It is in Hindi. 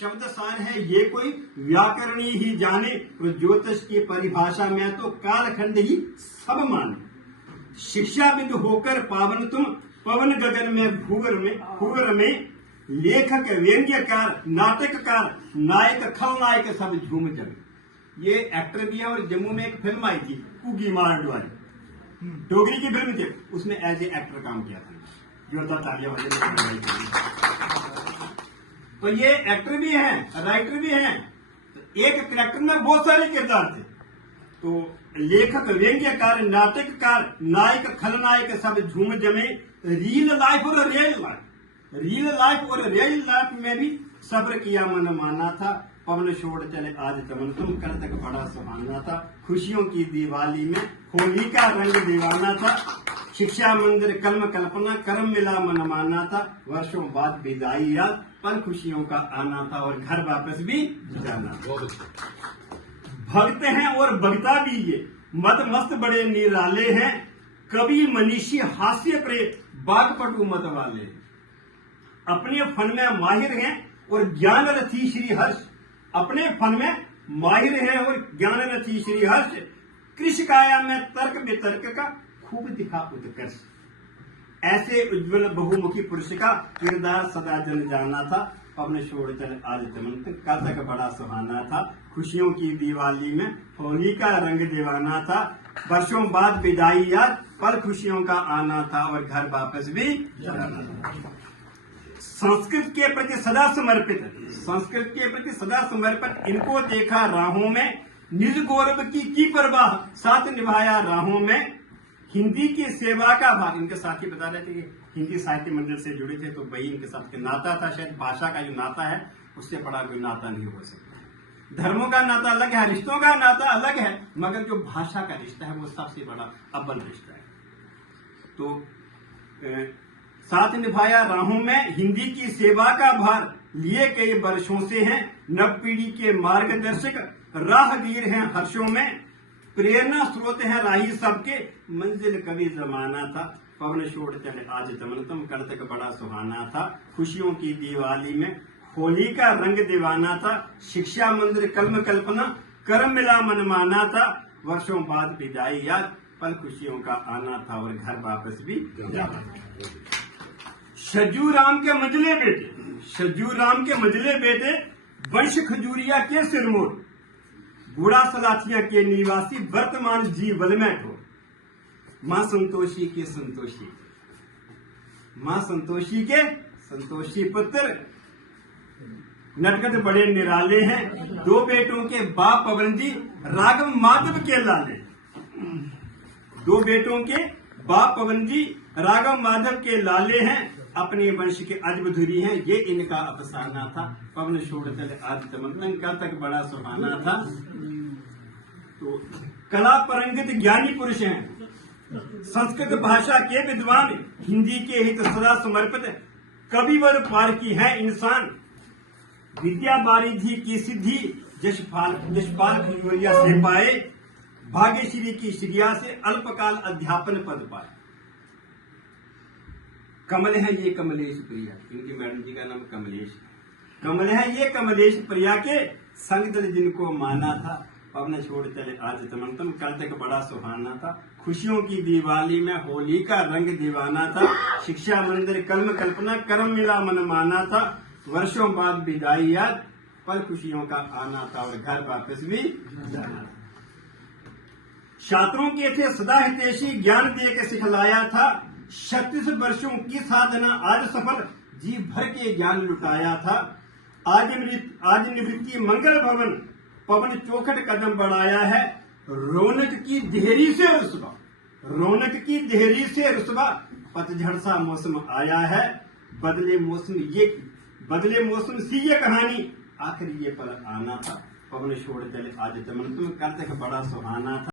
शब्द सार है ये कोई व्याकरणी ही जाने, और ज्योतिष की परिभाषा में तो कालखंड ही सब माने। शिक्षा बिंदु होकर पावन तुम, पवन गगन में भूवर में लेखक व्यंग्यकार नाटककार नायक खलनायक सब झूम जमे। ये एक्टर भी है और जम्मू में एक फिल्म आई थी कुगी मार वाली, डोगरी की फिल्म थी, उसमें एज ए एक्टर काम किया था। जोरदार तालियां बजाइए। तो ये एक्टर भी हैं, राइटर भी हैं। तो एक करेक्टर में बहुत सारे किरदार थे। तो लेखक व्यंग्यकार नाटककार नायक खलनायक सब झूम जमे। रियल लाइफ और रियल लाइफ में भी सब्र किया मन माना था। पवन छोड़ चले आज चमन तुम, कल तक बड़ा सुहाना था। खुशियों की दिवाली में होली का रंग दीवाना था। शिक्षा मंदिर कलम कल्पना कर्म मिला मन माना था। वर्षों बाद विदाई याद, पल खुशियों का आना था, और घर वापस भी जाना। भक्त हैं और भगता भी ये, मत मस्त बड़े निराले हैं। कवि मनीषी हास्य प्रेत बागपटु मत वाले। अपने फन में माहिर हैं और ज्ञान रथी श्री हर्ष। अपने फन में माहिर हैं और ज्ञान रथी श्री हर्ष। कृष्ण काया में तर्क वितर्क का खूब दिखा उत्कर्ष। ऐसे उज्जवल बहुमुखी पुरुष का किरदार सदा जन जाना था। पवन छोड़ चले आज चमन तुम, कल तक बड़ा सुहाना था। खुशियों की दिवाली में होली का रंग दीवाना था। वर्षों बाद विदाई याद, पल खुशियों का आना था, और घर वापस भी जाना था। संस्कृत के प्रति सदा समर्पित इनको देखा राहों में। निज गौरव की परवाह साथ निभाया राहों में। हिंदी की सेवा का भाग, इनके साथी बता रहे थे कि हिंदी साहित्य मंडल से जुड़े थे, तो वही इनके साथ नाता था। शायद भाषा का जो नाता है उससे बड़ा कोई नाता नहीं हो सकता। धर्मों का नाता अलग है, रिश्तों का नाता अलग है, मगर जो भाषा का रिश्ता है वो सबसे बड़ा अव्वल रिश्ता है। तो साथ निभाया राहों में। हिंदी की सेवा का भार लिए कई वर्षों से हैं। नव पीढ़ी के मार्गदर्शक राहगीर हैं हर्षों में। प्रेरणा स्रोत है राही सबके, मंजिल कभी जमाना था। पवन छोड़ चले आज चमन तुम, कल तक बड़ा सुहाना था। खुशियों की दिवाली में होली का रंग दीवाना था। शिक्षा मंदिर कलम कल्पना कर्म मिला मन माना था। वर्षों बाद विदाई याद, पल खुशियों का आना था, और घर वापस भी जाना था। शज्जू राम के मजले बेटे वंश खजूरिया के सिरमौर। बूढ़ा सलाथिया के निवासी वर्तमान जीवन में ठोर। मां संतोषी के संतोषी पुत्र नटखट बड़े निराले हैं। दो बेटों के बाप पवन जी राघव माधव के लाले। दो बेटों के बाप पवन जी राघव माधव के लाले हैं। अपने वंश के अजबधुरी हैं, ये इनका अफसाना था। पवन छोड़ चले आज चमन का तक बड़ा सुहाना था। तो कला परंगित ज्ञानी पुरुष हैं, संस्कृत भाषा के विद्वान, हिंदी के हित सदा समर्पित कविवर पारकी है इंसान। विद्या बारिधि की सिद्धि यशपाल खजूरिया से पाए। भाग्यश्री की श्रिया से अल्पकाल अध्यापन पद पाए। कमल है ये कमलेश प्रिया, इनकी मैडम जी का नाम कमलेश। कमल है ये कमलेश प्रिया के संग दल जिनको माना था। पवन छोड़ चले आज चमन तुम, कल तक बड़ा सुहाना था। खुशियों की दिवाली में होली का रंग दीवाना था। शिक्षा मंदिर कलम कल्पना कर्म मिला मन माना था। वर्षों बाद विदाई याद, पल खुशियों का आना था, और घर वापस भी जाना था। छात्रों के थे सदा हितैषी, ज्ञान दे के सिखलाया था। 36 वर्षों की साधना आज सफल, जी भर के ज्ञान लुटाया था। आज निवृत्ति मंगल भवन, पवन चौखट कदम बढ़ाया है। रौनक की देहरी से रुसवा, पतझड़ सा मौसम आया है। बदले मौसम सी ये कहानी, आखिर ये पल आना था। पवन छोड़ चले आज चमन तुम, कल तक बड़ा सुहाना था।